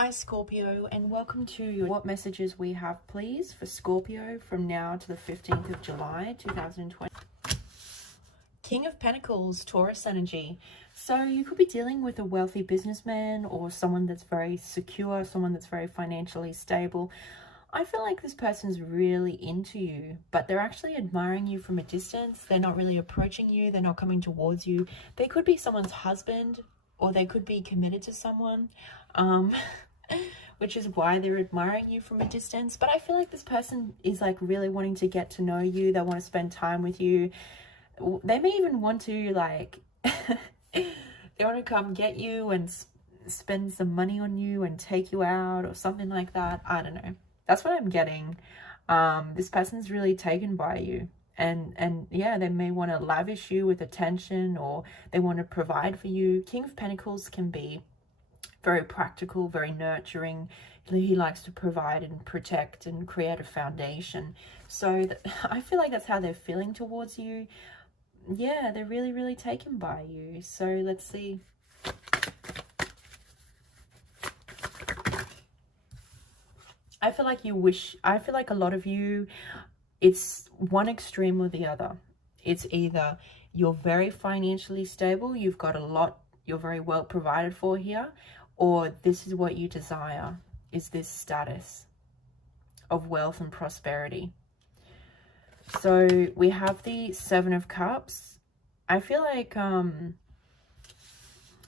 Hi Scorpio, and welcome to what messages we have please for Scorpio from now to the 15th of July 2020. King of Pentacles, Taurus energy. So you could be dealing with a wealthy businessman or someone that's very secure, someone that's very financially stable. I feel like this person's really into you, but they're actually admiring you from a distance. They're not really approaching you. They're not coming towards you. They could be someone's husband, or they could be committed to someone, which is why they're admiring you from a distance. But I feel like this person is like really wanting to get to know you. They want to spend time with you. They may even want to like, they want to come get you and spend some money on you and take you out or something like that. I don't know. That's what I'm getting. This person's really taken by you. And yeah, they may want to lavish you with attention, or they want to provide for you. King of Pentacles can be very practical, very nurturing. He likes to provide and protect and create a foundation. So I feel like that's how they're feeling towards you. Yeah, they're really, really taken by you. So let's see. I feel like a lot of you, it's one extreme or the other. It's either you're very financially stable, you've got a lot, you're very well provided for here, or this is what you desire, is this status of wealth and prosperity. So we have the Seven of Cups. I feel like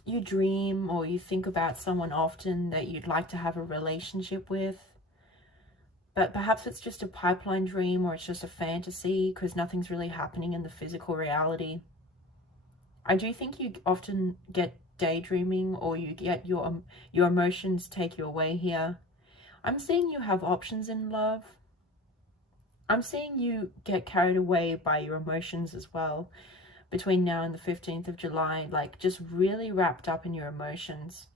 you dream or you think about someone often that you'd like to have a relationship with. But perhaps it's just a pipeline dream, or it's just a fantasy because nothing's really happening in the physical reality. I do think you often get daydreaming, or you get your emotions take you away here. I'm seeing you have options in love. I'm seeing you get carried away by your emotions as well between now and the 15th of July, like just really wrapped up in your emotions.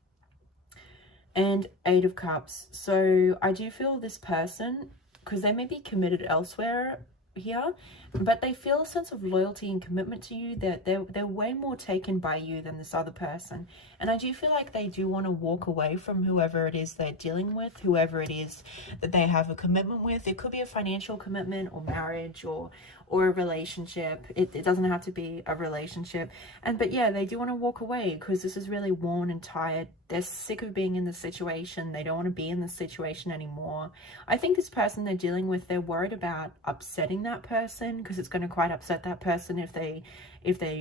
And Eight of Cups. So I do feel this person, because they may be committed elsewhere here, but they feel a sense of loyalty and commitment to you. They're way more taken by you than this other person. And I do feel like they do want to walk away from whoever it is they're dealing with, whoever it is that they have a commitment with. It could be a financial commitment or marriage or a relationship. It doesn't have to be a relationship. But yeah, they do want to walk away because this is really worn and tired. They're sick of being in the situation. They don't want to be in this situation anymore. I think this person they're dealing with, they're worried about upsetting that person, because it's going to quite upset that person if they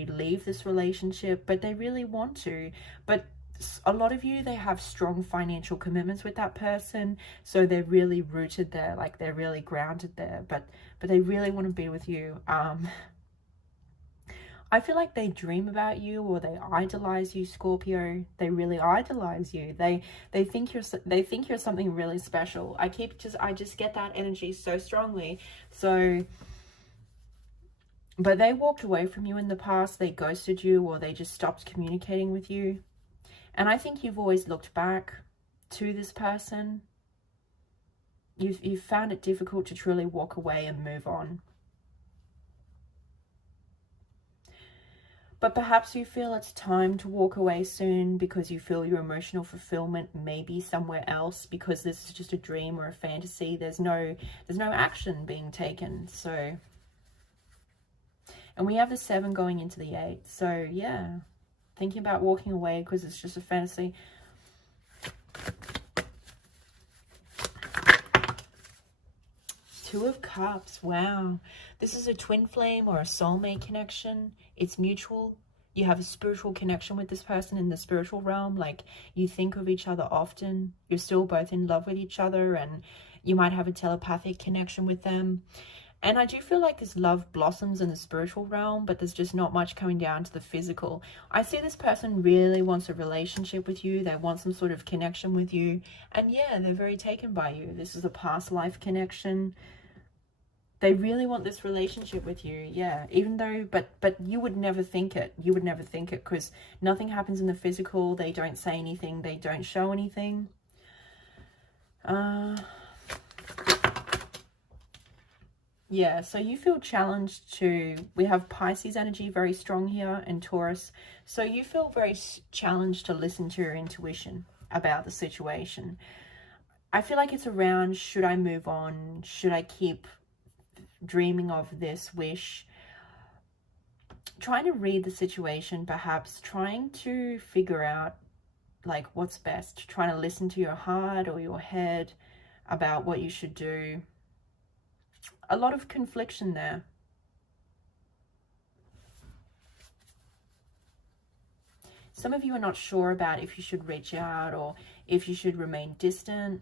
leave this relationship, but they really want to. But a lot of you, they have strong financial commitments with that person, so they're really rooted there, like they're really grounded there, but they really want to be with you. I feel like they dream about you, or they idolize you, Scorpio. They really idolize you. They think you're something really special. I just get that energy so strongly. So, but they walked away from you in the past. They ghosted you, or they just stopped communicating with you. And I think you've always looked back to this person. You've found it difficult to truly walk away and move on. But perhaps you feel it's time to walk away soon, because you feel your emotional fulfillment may be somewhere else, because this is just a dream or a fantasy. There's no action being taken. So, and we have the 7 going into the 8. So yeah, thinking about walking away because it's just a fantasy. Two of Cups. Wow. This is a twin flame or a soulmate connection. It's mutual. You have a spiritual connection with this person in the spiritual realm. Like, you think of each other often. You're still both in love with each other, and you might have a telepathic connection with them. And I do feel like this love blossoms in the spiritual realm, but there's just not much coming down to the physical. I see this person really wants a relationship with you. They want some sort of connection with you. And yeah, they're very taken by you. This is a past life connection. They really want this relationship with you. Yeah, even though, but you would never think it. You would never think it, because nothing happens in the physical. They don't say anything. They don't show anything. Yeah, so you feel challenged to, we have Pisces energy very strong here, and Taurus. So you feel very challenged to listen to your intuition. about the situation. I feel like it's around, should I move on? Should I keep dreaming of this wish? Trying to read the situation, perhaps trying to figure out like what's best, trying to listen to your heart or your head about what you should do. A lot of confliction there. Some of you are not sure about if you should reach out or if you should remain distant.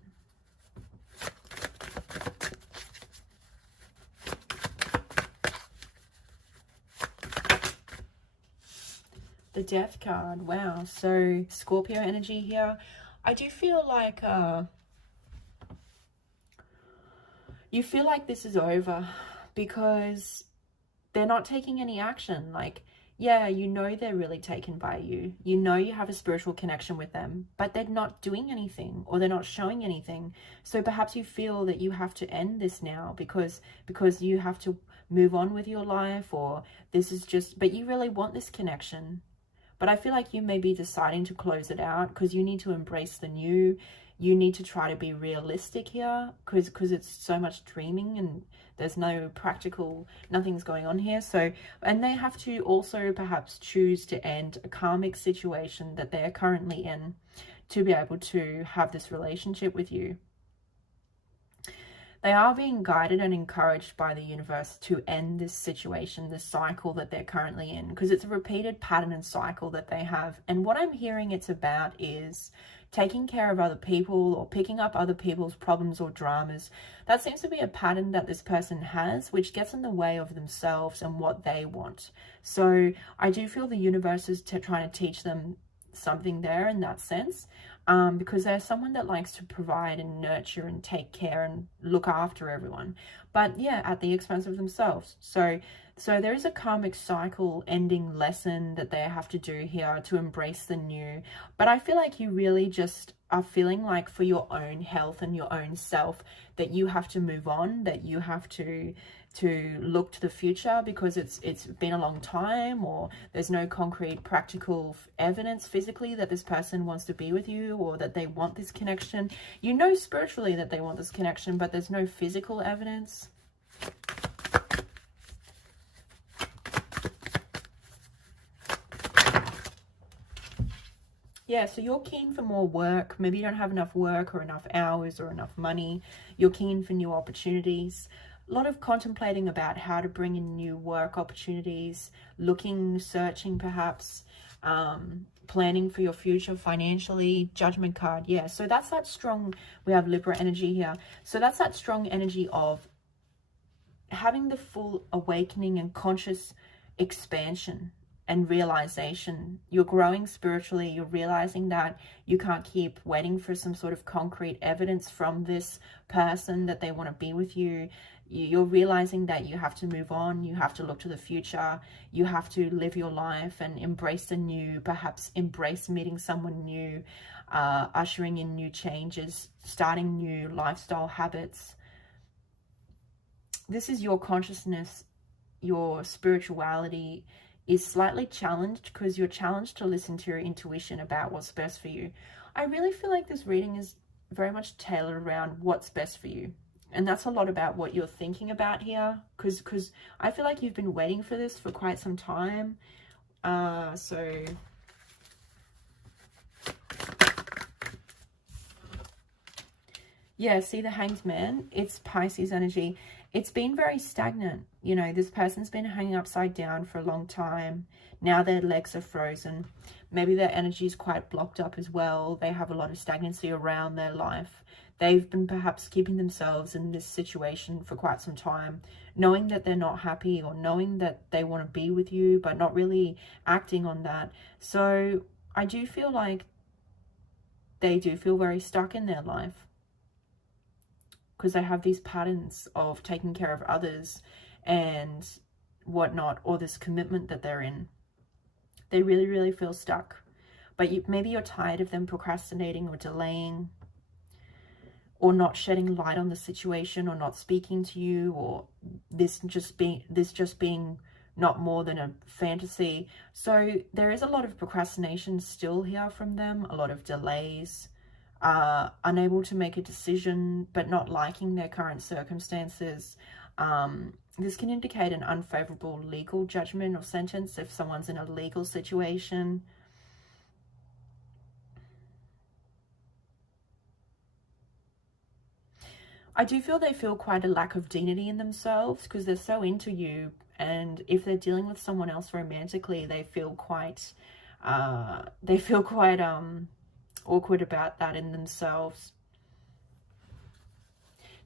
The Death card. Wow. So Scorpio energy here. I do feel like you feel like this is over because they're not taking any action. Like, yeah, you know they're really taken by you. You know you have a spiritual connection with them, but they're not doing anything or they're not showing anything. So perhaps you feel that you have to end this now because you have to move on with your life, or this is just, but you really want this connection. But I feel like you may be deciding to close it out because you need to embrace the new. You need to try to be realistic here because it's so much dreaming and there's no practical, nothing's going on here. So, and they have to also perhaps choose to end a karmic situation that they're currently in to be able to have this relationship with you. They are being guided and encouraged by the universe to end this situation, this cycle that they're currently in, because it's a repeated pattern and cycle that they have. And what I'm hearing it's about is taking care of other people or picking up other people's problems or dramas. That seems to be a pattern that this person has, which gets in the way of themselves and what they want. So I do feel the universe is trying to teach them something there in that sense. Because they're someone that likes to provide and nurture and take care and look after everyone, but yeah, at the expense of themselves. So there is a karmic cycle ending lesson that they have to do here to embrace the new. But I feel like you really just are feeling like for your own health and your own self that you have to move on, that you have to look to the future because it's been a long time, or there's no concrete practical evidence physically that this person wants to be with you or that they want this connection. You know spiritually that they want this connection, but there's no physical evidence. Yeah, so you're keen for more work. Maybe you don't have enough work or enough hours or enough money. You're keen for new opportunities. A lot of contemplating about how to bring in new work opportunities, looking, searching perhaps, planning for your future financially. Judgment card, yeah. So that's that strong, we have Libra energy here. So that's that strong energy of having the full awakening and conscious expansion and realization. You're growing spiritually. You're realizing that you can't keep waiting for some sort of concrete evidence from this person that they want to be with you. You're realizing that you have to move on. You have to look to the future. You have to live your life and embrace the new, perhaps embrace meeting someone new, ushering in new changes, starting new lifestyle habits. This is your consciousness, your spirituality is slightly challenged because you're challenged to listen to your intuition about what's best for you. I really feel like this reading is very much tailored around what's best for you. And that's a lot about what you're thinking about here, because I feel like you've been waiting for this for quite some time. So yeah, see the Hanged Man, it's Pisces energy. It's been very stagnant. You know, this person's been hanging upside down for a long time. Now their legs are frozen. Maybe their energy is quite blocked up as well. They have a lot of stagnancy around their life. They've been perhaps keeping themselves in this situation for quite some time, knowing that they're not happy or knowing that they want to be with you, but not really acting on that. So I do feel like they do feel very stuck in their life, because they have these patterns of taking care of others and whatnot, or this commitment that they're in. They really, really feel stuck. But maybe you're tired of them procrastinating or delaying, or not shedding light on the situation, or not speaking to you, or this just being not more than a fantasy. So there is a lot of procrastination still here from them, a lot of delays. unable to make a decision, but not liking their current circumstances. This can indicate an unfavorable legal judgment or sentence if someone's in a legal situation. I do feel they feel quite a lack of dignity in themselves because they're so into you. And if they're dealing with someone else romantically, they feel quite awkward about that in themselves.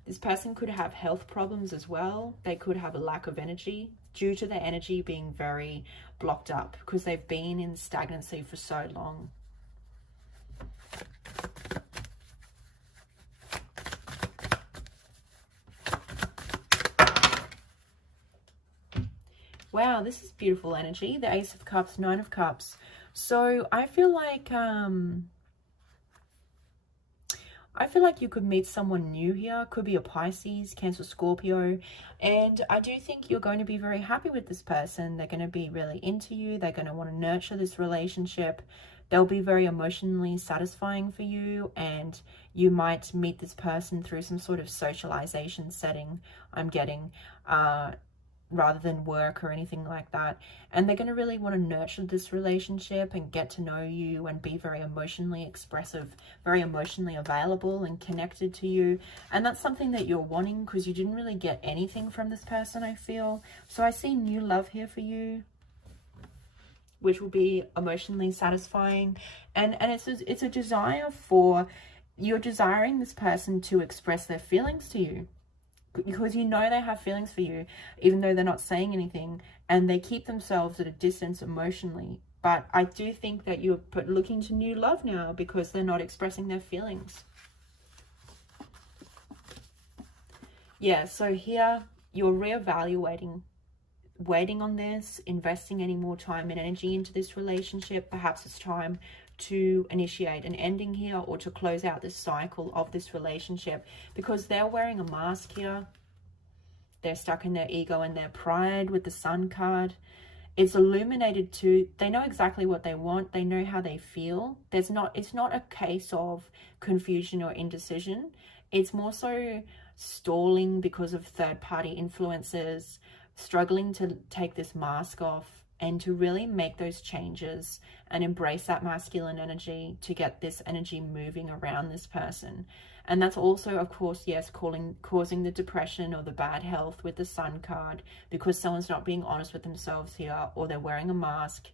This person could have health problems as well. They could have a lack of energy due to their energy being very blocked up because they've been in stagnancy for so long. Wow, this is beautiful energy. The Ace of Cups, Nine of Cups. So I feel like you could meet someone new here. Could be a Pisces, Cancer, Scorpio. And I do think you're going to be very happy with this person. They're going to be really into you. They're going to want to nurture this relationship. They'll be very emotionally satisfying for you. And you might meet this person through some sort of socialization setting, I'm getting, rather than work or anything like that. And they're going to really want to nurture this relationship and get to know you and be very emotionally expressive, very emotionally available and connected to you. And that's something that you're wanting because you didn't really get anything from this person, I feel. So I see new love here for you, which will be emotionally satisfying. And it's a desire for, you're desiring this person to express their feelings to you, because you know they have feelings for you, even though they're not saying anything, and they keep themselves at a distance emotionally. But I do think that you're looking to new love now because they're not expressing their feelings. Yeah, so here you're reevaluating, waiting on this, investing any more time and energy into this relationship. Perhaps it's time to initiate an ending here or to close out this cycle of this relationship, because they're wearing a mask here. They're stuck in their ego and their pride with the Sun card. It's illuminated too. They know exactly what they want. They know how they feel. It's not a case of confusion or indecision. It's more so stalling because of third-party influences, struggling to take this mask off and to really make those changes and embrace that masculine energy to get this energy moving around this person. And that's also, of course, yes, causing the depression or the bad health with the Sun card, because someone's not being honest with themselves here, or they're wearing a mask.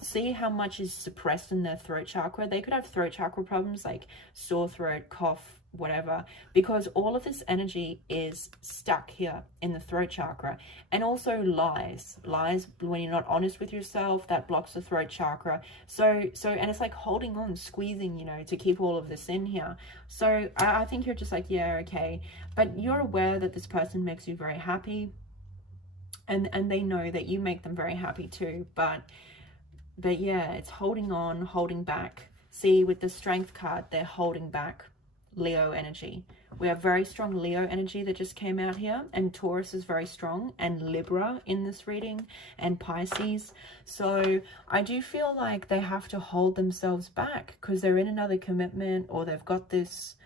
See how much is suppressed in their throat chakra. They could have throat chakra problems like sore throat, cough, whatever, because all of this energy is stuck here in the throat chakra. And also lies when you're not honest with yourself, that blocks the throat chakra. So and it's like holding on, squeezing, you know, to keep all of this in here. So I think you're just like, yeah, okay, but you're aware that this person makes you very happy, and they know that you make them very happy too. But yeah, it's holding on, holding back. See, with the Strength card, they're holding back. Leo energy. We have very strong Leo energy that just came out here, and Taurus is very strong, and Libra in this reading, and Pisces. So I do feel like they have to hold themselves back because they're in another commitment, or they've got this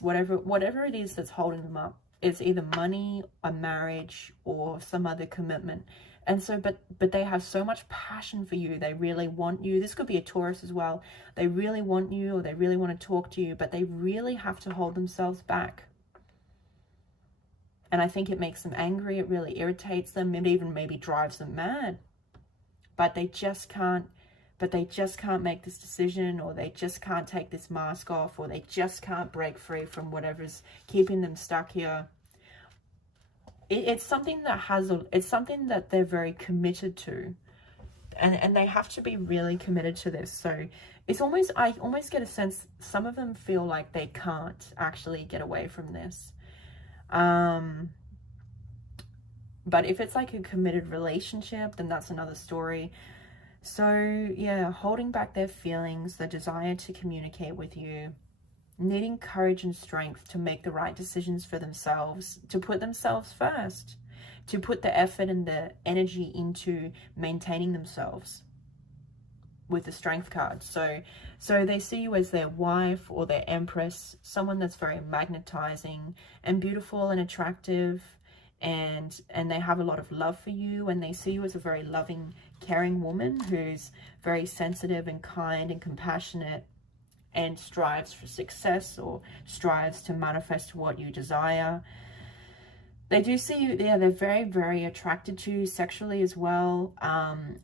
whatever it is that's holding them up. It's either money, a marriage, or some other commitment. And so, but they have so much passion for you. They really want you. This could be a Taurus as well. They really want you, or they really want to talk to you, but they really have to hold themselves back. And I think it makes them angry. It really irritates them. It even maybe drives them mad. But they just can't make this decision, or they just can't take this mask off, or they just can't break free from whatever's keeping them stuck here. It's something that they're very committed to, and they have to be really committed to this. So it's almost, I almost get a sense some of them feel like they can't actually get away from this. But if it's like a committed relationship, then that's another story. So yeah, holding back their feelings, the desire to communicate with you, needing courage and strength to make the right decisions for themselves, to put themselves first, to put the effort and the energy into maintaining themselves. with the Strength card. So they see you as their wife or their empress, someone that's very magnetizing and beautiful and attractive, and they have a lot of love for you, and they see you as a very loving, caring woman who's very sensitive and kind and compassionate, and strives for success or strives to manifest what you desire. They do see you, yeah, they're very, very attracted to you sexually as well.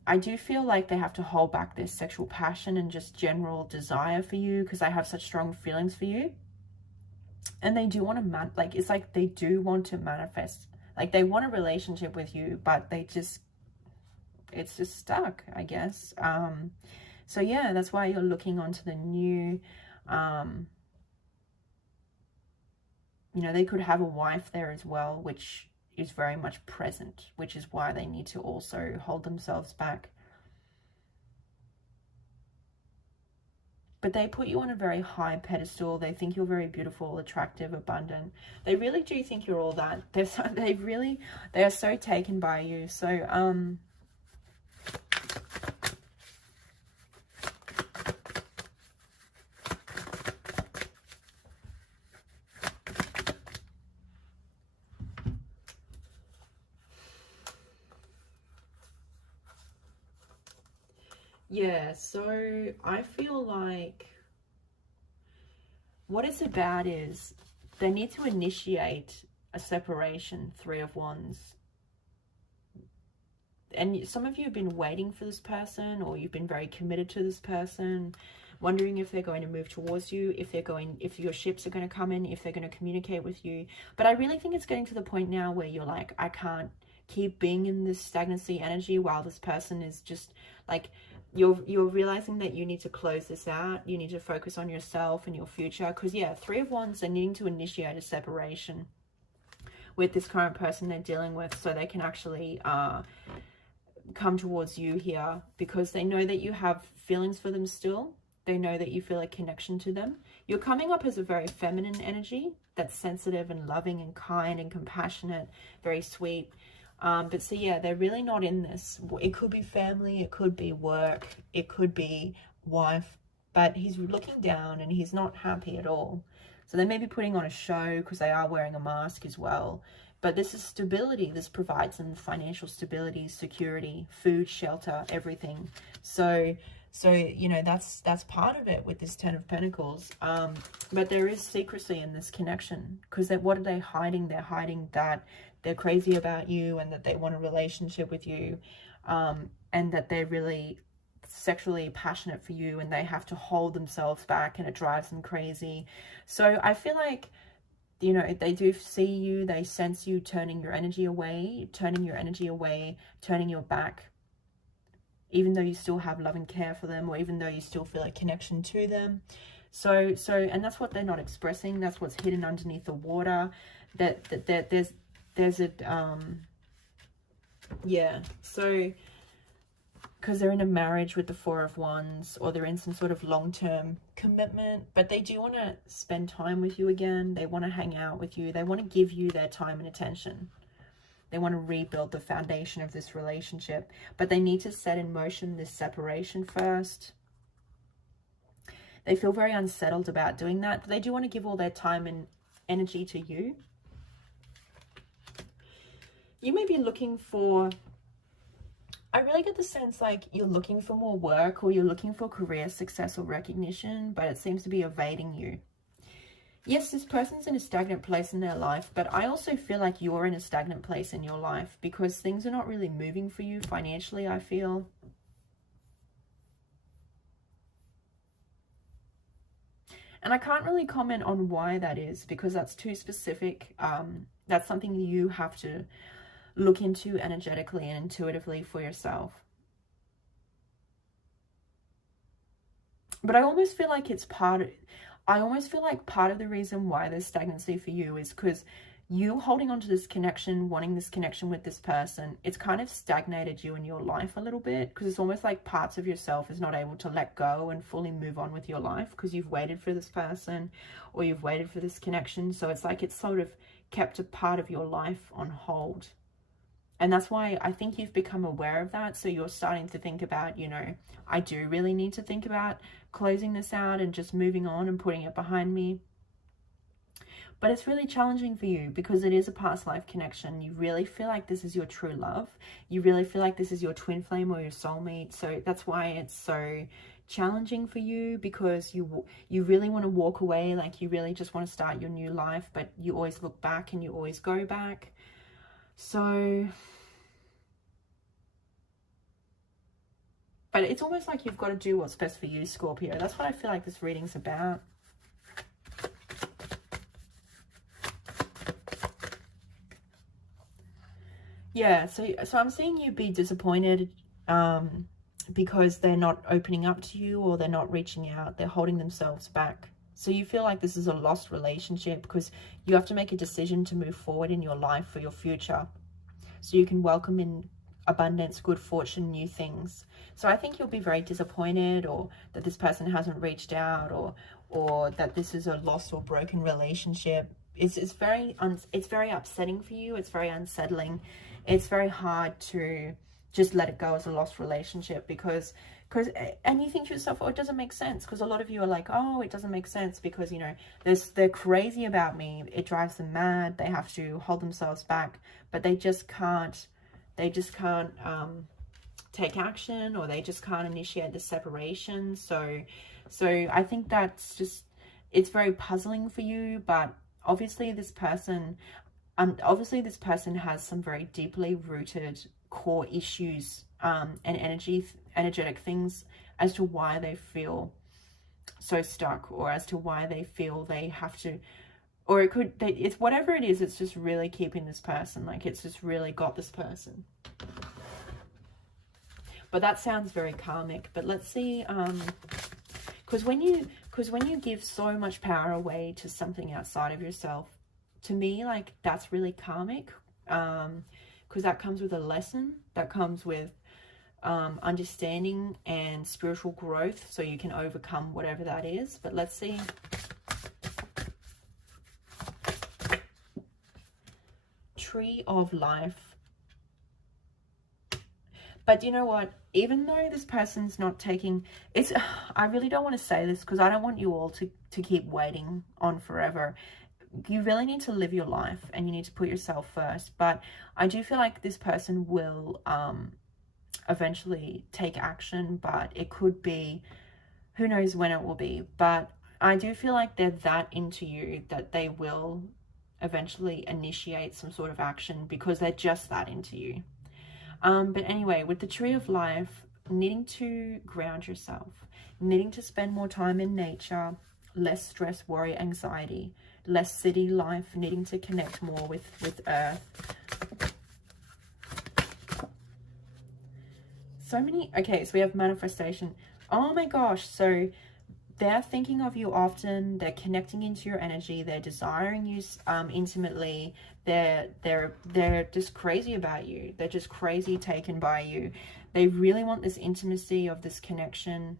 I do feel like they have to hold back their sexual passion and just general desire for you, because they have such strong feelings for you. And they do want to, it's like they do want to manifest. Like, they want a relationship with you, but it's just stuck, I guess. So yeah, that's why you're looking onto the new, you know, they could have a wife there as well, which is very much present, which is why they need to also hold themselves back. But they put you on a very high pedestal. They think you're very beautiful, attractive, abundant. They really do think you're all that. They are so taken by you. So, yeah, so I feel like what it's about is they need to initiate a separation, Three of Wands. And some of you have been waiting for this person, or you've been very committed to this person, wondering if they're going to move towards you, if your ships are going to come in, if they're going to communicate with you. But I really think it's getting to the point now where you're like, I can't keep being in this stagnancy energy while this person is just like, you're realizing that you need to close this out. You need to focus on yourself and your future. Because yeah, Three of Wands are needing to initiate a separation with this current person they're dealing with, so they can actually come towards you here, because they know that you have feelings for them still. They know that you feel a connection to them. You're coming up as a very feminine energy that's sensitive and loving and kind and compassionate, very sweet. But so yeah, they're really not in this. It could be family, it could be work, it could be wife, but he's looking down and he's not happy at all. So they may be putting on a show because they are wearing a mask as well. But this is stability. This provides them financial stability, security, food, shelter, everything. So you know, that's part of it with this Ten of Pentacles. But there is secrecy in this connection, because what are they hiding? They're hiding that they're crazy about you, and that they want a relationship with you, and that they're really sexually passionate for you, and they have to hold themselves back, and it drives them crazy. So I feel like, you know, they do see you, they sense you turning your energy away, turning your back, even though you still have love and care for them, or even though you still feel a connection to them. So and that's what they're not expressing. That's what's hidden underneath the water. That there's a yeah. So because they're in a marriage with the Four of Wands, or they're in some sort of long-term commitment, but they do want to spend time with you again. They want to hang out with you. They want to give you their time and attention. They want to rebuild the foundation of this relationship, but they need to set in motion this separation first. They feel very unsettled about doing that, but they do want to give all their time and energy to you. You may be looking for, I really get the sense like you're looking for more work, or you're looking for career success or recognition, but it seems to be evading you. Yes, this person's in a stagnant place in their life, but I also feel like you're in a stagnant place in your life, because things are not really moving for you financially, I feel. And I can't really comment on why that is, because that's too specific. That's something you have to look into energetically and intuitively for yourself. But I almost feel like it's part of the reason why there's stagnancy for you is because you holding on to this connection, wanting this connection with this person, it's kind of stagnated you in your life a little bit, because it's almost like parts of yourself is not able to let go and fully move on with your life, because you've waited for this person, or you've waited for this connection. So it's like it's sort of kept a part of your life on hold. And that's why I think you've become aware of that. So you're starting to think about, you know, I do really need to think about closing this out and just moving on and putting it behind me. But it's really challenging for you because it is a past life connection. You really feel like this is your true love. You really feel like this is your twin flame or your soulmate. So that's why it's so challenging for you, because you really want to walk away. Like you really just want to start your new life, but you always look back and you always go back. So, but it's almost like you've got to do what's best for you, Scorpio. That's what I feel like this reading's about. Yeah, so I'm seeing you be disappointed because they're not opening up to you, or they're not reaching out. They're holding themselves back. So you feel like this is a lost relationship because you have to make a decision to move forward in your life for your future. So you can welcome in abundance, good fortune, new things. So I think you'll be very disappointed, or that this person hasn't reached out, or that this is a lost or broken relationship. It's very upsetting for you. It's very unsettling. It's very hard to just let it go as a lost relationship because and you think to yourself, oh, it doesn't make sense, because a lot of you are like, oh, it doesn't make sense because, you know, they're crazy about me. It drives them mad. They have to hold themselves back, but they just can't take action, or they just can't initiate the separation. So I think that's just, it's very puzzling for you. But obviously this person has some very deeply rooted core issues and energetic things as to why they feel so stuck, or as to why they feel they have to, or it's whatever it is. It's just really keeping this person, like it's just really got this person. But that sounds very karmic. But let's see, because when you give so much power away to something outside of yourself, to me, like that's really karmic, because that comes with a lesson, that comes with understanding and spiritual growth, so you can overcome whatever that is. But let's see. Tree of Life. But you know what? Even though this person's not taking... I really don't want to say this because I don't want you all to keep waiting on forever. You really need to live your life and you need to put yourself first. But I do feel like this person will eventually take action, but it could be... Who knows when it will be. But I do feel like they're that into you that they will eventually initiate some sort of action because they're just that into you. But anyway, with the Tree of Life, needing to ground yourself, needing to spend more time in nature, less stress, worry, anxiety, less city life, needing to connect more with Earth. So many, okay, so we have manifestation. Oh my gosh, so they're thinking of you often, they're connecting into your energy, they're desiring you intimately, they're just crazy about you, they're just crazy taken by you. They really want this intimacy of this connection,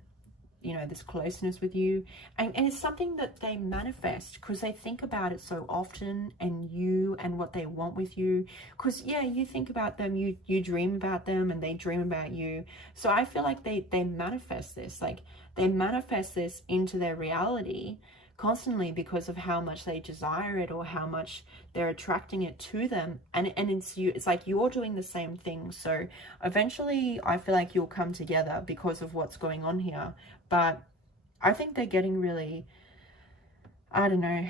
you know, this closeness with you, and it's something that they manifest because they think about it so often, and you and what they want with you, because yeah, you think about them, you dream about them, and they dream about you. So I feel like they manifest this, like they manifest this into their reality constantly because of how much they desire it, or how much they're attracting it to them, and it's like you're doing the same thing. So eventually I feel like you'll come together because of what's going on here. But I think they're getting really, I don't know,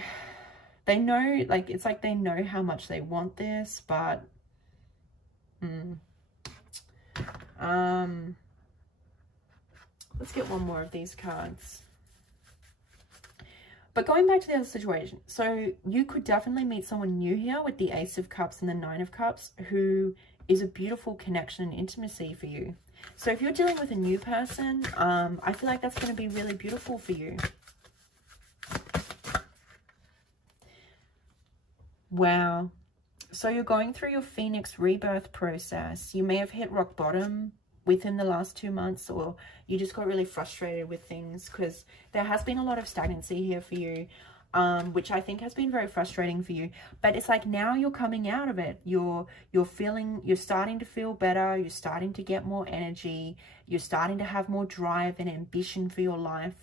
they know, like it's like they know how much they want this, but let's get one more of these cards. But going back to the other situation, so you could definitely meet someone new here with the Ace of Cups and the Nine of Cups, who is a beautiful connection and intimacy for you. So if you're dealing with a new person, I feel like that's going to be really beautiful for you. Wow. So you're going through your Phoenix rebirth process. You may have hit rock bottom within the last 2 months, or you just got really frustrated with things, because there has been a lot of stagnancy here for you. which I think has been very frustrating for you. But it's like now you're coming out of it. You're starting to feel better. You're starting to get more energy. You're starting to have more drive and ambition for your life.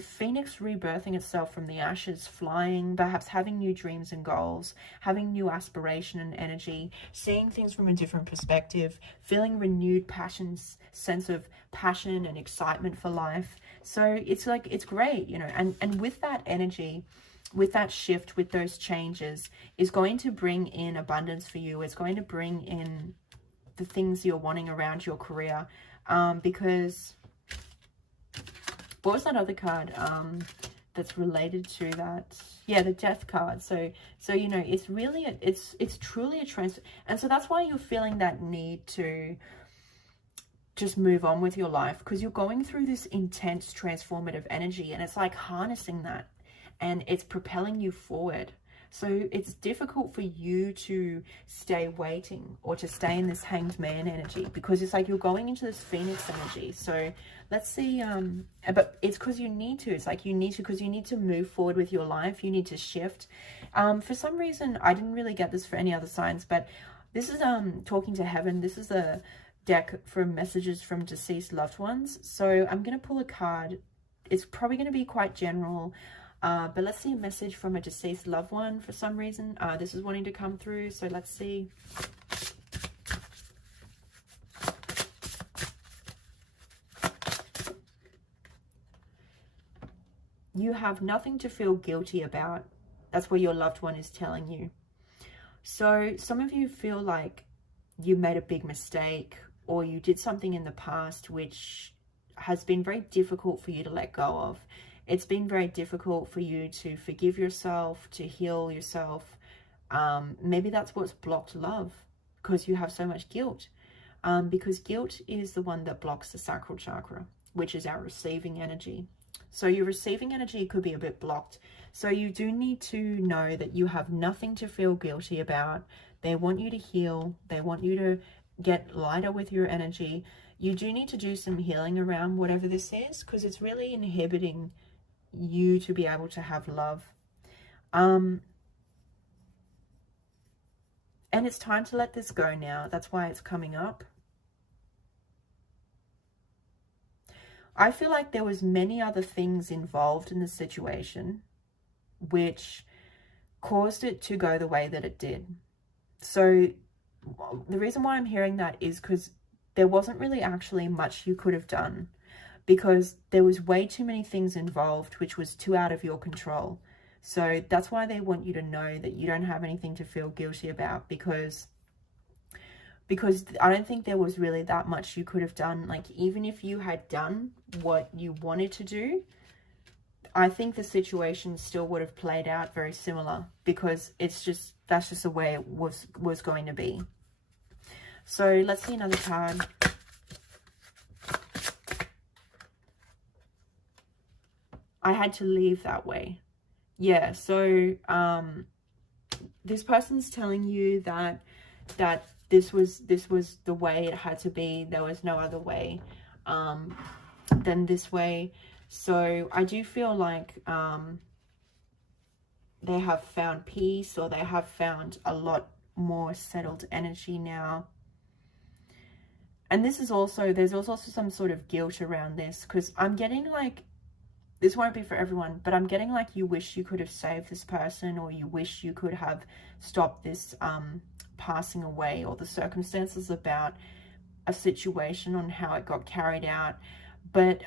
Phoenix rebirthing itself from the ashes, flying, perhaps having new dreams and goals, having new aspiration and energy, seeing things from a different perspective, feeling renewed passions, sense of passion and excitement for life. So it's like, it's great, you know, and with that energy, with that shift, with those changes, is going to bring in abundance for you. It's going to bring in the things you're wanting around your career, because what was that other card that's related to that? Yeah, the Death card. So you know, it's really it's truly a transfer, and so that's why you're feeling that need to just move on with your life, because you're going through this intense transformative energy, and it's like harnessing that, and it's propelling you forward. So it's difficult for you to stay waiting or to stay in this Hanged Man energy, because it's like you're going into this Phoenix energy. So let's see, but it's because you need to. It's like you need to, because you need to move forward with your life. You need to shift. For some reason, I didn't really get this for any other signs, but this is Talking to Heaven. This is a deck for messages from deceased loved ones. So I'm going to pull a card. It's probably going to be quite general. But let's see a message from a deceased loved one for some reason. This is wanting to come through, so let's see. You have nothing to feel guilty about. That's what your loved one is telling you. So some of you feel like you made a big mistake, or you did something in the past which has been very difficult for you to let go of. It's been very difficult for you to forgive yourself, to heal yourself. Maybe that's what's blocked love, because you have so much guilt. Because guilt is the one that blocks the sacral chakra, which is our receiving energy. So your receiving energy could be a bit blocked. So you do need to know that you have nothing to feel guilty about. They want you to heal. They want you to get lighter with your energy. You do need to do some healing around whatever this is, because it's really inhibiting you to be able to have love. And it's time to let this go now. That's why it's coming up. I feel like there was many other things involved in the situation which caused it to go the way that it did. So the reason why I'm hearing that is because there wasn't really actually much you could have done, because there was way too many things involved which was too out of your control. So that's why they want you to know that you don't have anything to feel guilty about, because I don't think there was really that much you could have done. Like, even if you had done what you wanted to do, I think the situation still would have played out very similar, because that's just the way it was going to be. So let's see another card. I had to leave that way. Yeah, so this person's telling you that this was the way it had to be. There was no other way than this way. So I do feel like they have found peace, or they have found a lot more settled energy now. And this is also, there's also some sort of guilt around this, because I'm getting like, this won't be for everyone, but I'm getting like you wish you could have saved this person, or you wish you could have stopped this passing away, or the circumstances about a situation on how it got carried out. But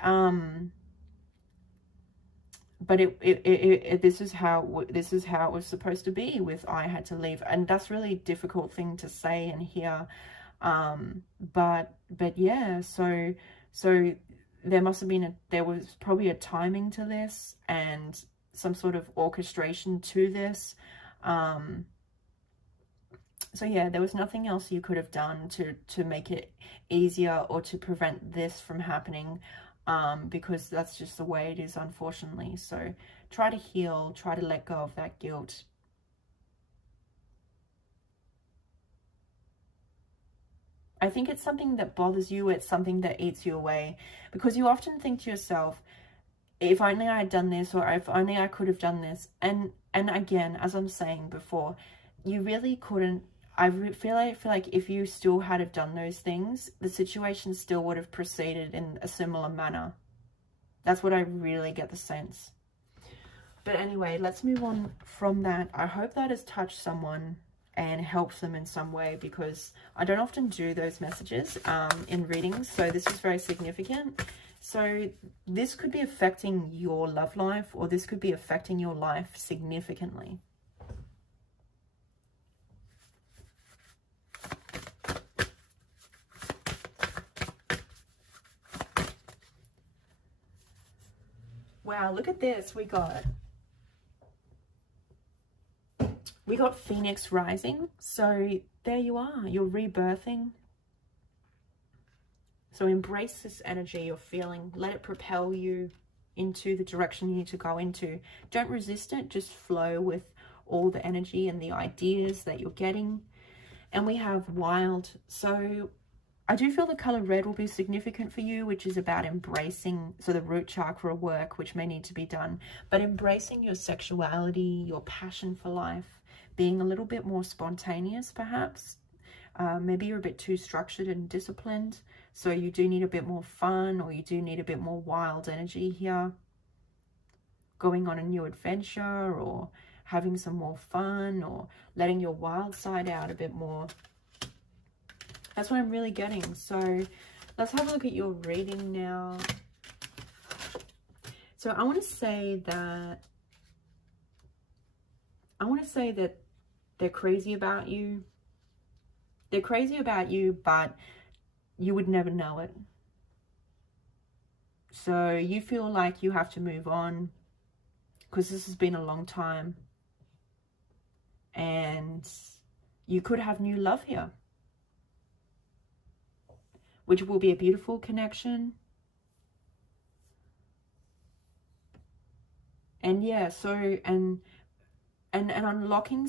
this is how it was supposed to be. With I had to leave, and that's really a difficult thing to say and hear. But yeah, so there was probably a timing to this, and some sort of orchestration to this. So yeah, there was nothing else you could have done to make it easier, or to prevent this from happening, because that's just the way it is, unfortunately. So try to heal, try to let go of that guilt. I think it's something that bothers you. It's something that eats you away, because you often think to yourself, if only I had done this, or if only I could have done this. And again, as I'm saying before, you really couldn't. I feel like if you still had have done those things, the situation still would have proceeded in a similar manner. That's what I really get the sense. But anyway, let's move on from that. I hope that has touched someone and helps them in some way, because I don't often do those messages in readings, so this is very significant. So this could be affecting your love life, or this could be affecting your life significantly. Wow, look at this. We got Phoenix rising. So there you are. You're rebirthing. So embrace this energy you're feeling. Let it propel you into the direction you need to go into. Don't resist it. Just flow with all the energy and the ideas that you're getting. And we have wild. So I do feel the color red will be significant for you, which is about embracing, so the root chakra work, which may need to be done, but embracing your sexuality, your passion for life, being a little bit more spontaneous, perhaps. Maybe you're a bit too structured and disciplined, so you do need a bit more fun, or you do need a bit more wild energy here. Going on a new adventure, or having some more fun, or letting your wild side out a bit more. That's what I'm really getting. So let's have a look at your reading now. So I want to say that they're crazy about you. They're crazy about you, but you would never know it. So you feel like you have to move on, because this has been a long time. And you could have new love here, which will be a beautiful connection. And yeah, so, and unlocking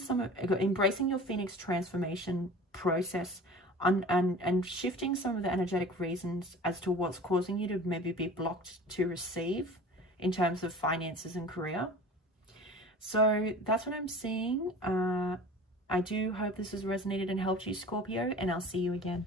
embracing your Phoenix transformation process, and shifting some of the energetic reasons as to what's causing you to maybe be blocked to receive in terms of finances and career. So that's what I'm seeing. I do hope this has resonated and helped you, Scorpio, and I'll see you again.